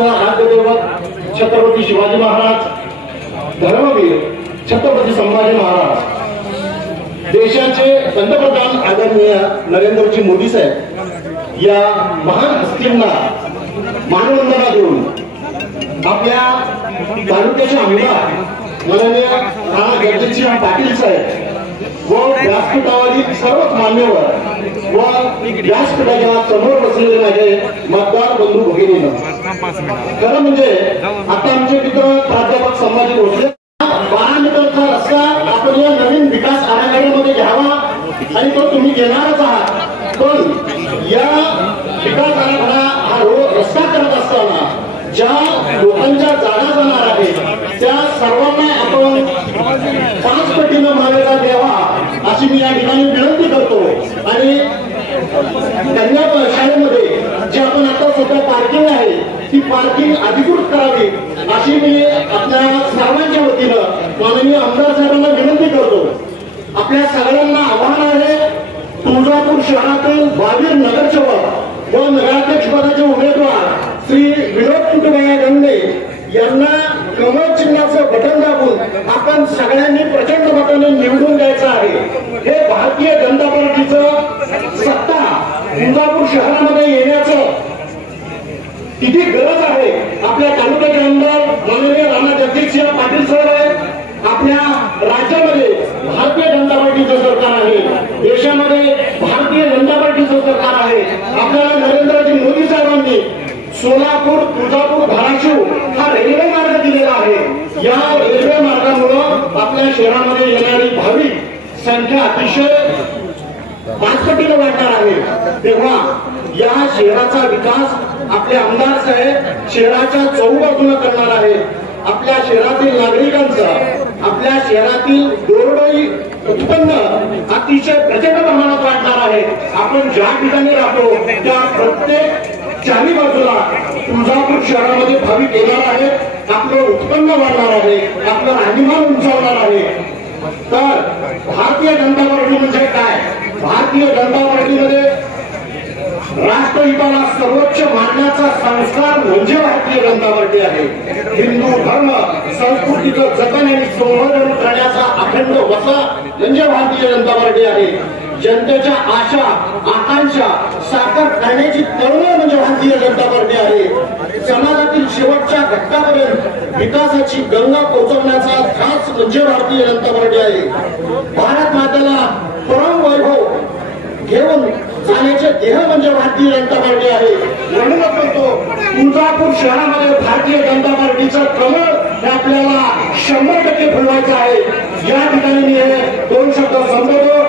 महाराष्ट्राचं आद्यदैवत छत्रपती शिवाजी महाराज, धर्मवीर छत्रपती संभाजी महाराज, देशाचे पंतप्रधान आदरणीय नरेंद्रजी मोदी साहेब या महान हस्तींना मानवंदना देऊन आपल्या तालुक्याचे आमदार माननीय राणा जगजितसिंह पाटील साहेब व व्यासपीठावरील सर्वच मान्यवर व व्यासपीठाच्या समोर बसलेले माझे मतदार बंधू भगिनींनो, खरं म्हणजे आता आमचे मित्र प्राध्यापक संभाजी भोसले 12 मीटरचा रस्ता आपण या नवीन विकास आराखड्यामध्ये घ्यावा आणि तो तुम्ही घेणारच आहात, पण या विकास आराखडा हा रस्ता करत असताना ज्या लोकांच्या जागा जाणार आहेत त्या सर्वांना आपण 5 पटीनं मान्यता द्यावा अशी मी या ठिकाणी विनंती करतो। आणि कन्या शाळेमध्ये जे आपण आता सध्या पार्किंग आहे ती पार्किंग अधिकृत करावी अशी मी आपल्या सर्वांच्या वतीनं माननीय आमदार साहेबांना विनंती करतो। आपल्या सगळ्यांना आव्हान आहे, तुळजापूर शहरातील 22 नगरसेवक व नगराध्यक्ष पदाचे उमेदवार श्री विनोद कुटुंबे गंडे यांना कमळ चिन्हाचं बटन दाबून आपण सगळ्यांनी प्रचंड मताने निवडून द्यायचं आहे। हे भारतीय जनता पार्टीचं सत्ता तुळजापूर शहरामध्ये येण्याचं किती गरज आहे। आपल्या तालुक्याचे आमदार माननीय राणा जगजितसिंह पाटील साहेब आहेत, आपल्या राज्यामध्ये भारतीय जनता पार्टीचं सरकार आहे, देशामध्ये भारतीय जनता पार्टीचं सरकार आहे। आपल्याला नरेंद्रजी मोदी साहेबांनी सोलापूर, तुळजापूर, धाराशिव हा रेल्वे मार्ग दिलेला आहे। या रेल्वे मार्गामुळं आपल्या शहरामध्ये येणारी भाविक संख्या अतिशय 5 पटीने वाढणार आहे। तेव्हा या शहराचा विकास आपले आमदार साहेब शहराच्या चौबाजूला करणार आहेत। आपल्या शहरातील नागरिकांचा, आपल्या शहरातील दरडोई उत्पन्न अतिशय प्रचंड प्रमाणात वाढणार आहे। आपण ज्या ठिकाणी राहतो त्या प्रत्येक चारी बाजूला तुळजापूर शहरामध्ये भाविक येणार आहेत, आपलं उत्पन्न वाढणार आहे, आपलं राहणीमान उंचावणार आहे। तर भारतीय जनता पार्टी म्हणजे काय? भारतीय जनता पार्टीमध्ये राष्ट्रहिताला सर्वोच्च मानण्याचा संस्कार म्हणजे भारतीय जनता पार्टी आहे। हिंदू धर्म संस्कृतीचं जतन आणि संवर्धन करण्याचा अखंड वसा म्हणजे भारतीय जनता पार्टी आहे। जनतेच्या आशा आकांक्षा साकार करण्याची तळमळ म्हणजे भारतीय जनता पार्टी आहे। समाजातील शेवटच्या घटकापर्यंत विकासाची गंगा पोहोचवण्याचा ध्यास म्हणजे भारतीय जनता पार्टी आहे। भारत मातेला परम वैभव घेऊन जाण्याचे ध्येय म्हणजे भारतीय जनता पार्टी आहे। म्हणूनच म्हणतो तुळजापूर शहरामध्ये भारतीय जनता पार्टीचं कमळ हे आपल्याला 100% फुलवायचं आहे। या ठिकाणी मी हे 2 शब्द संबोधतो।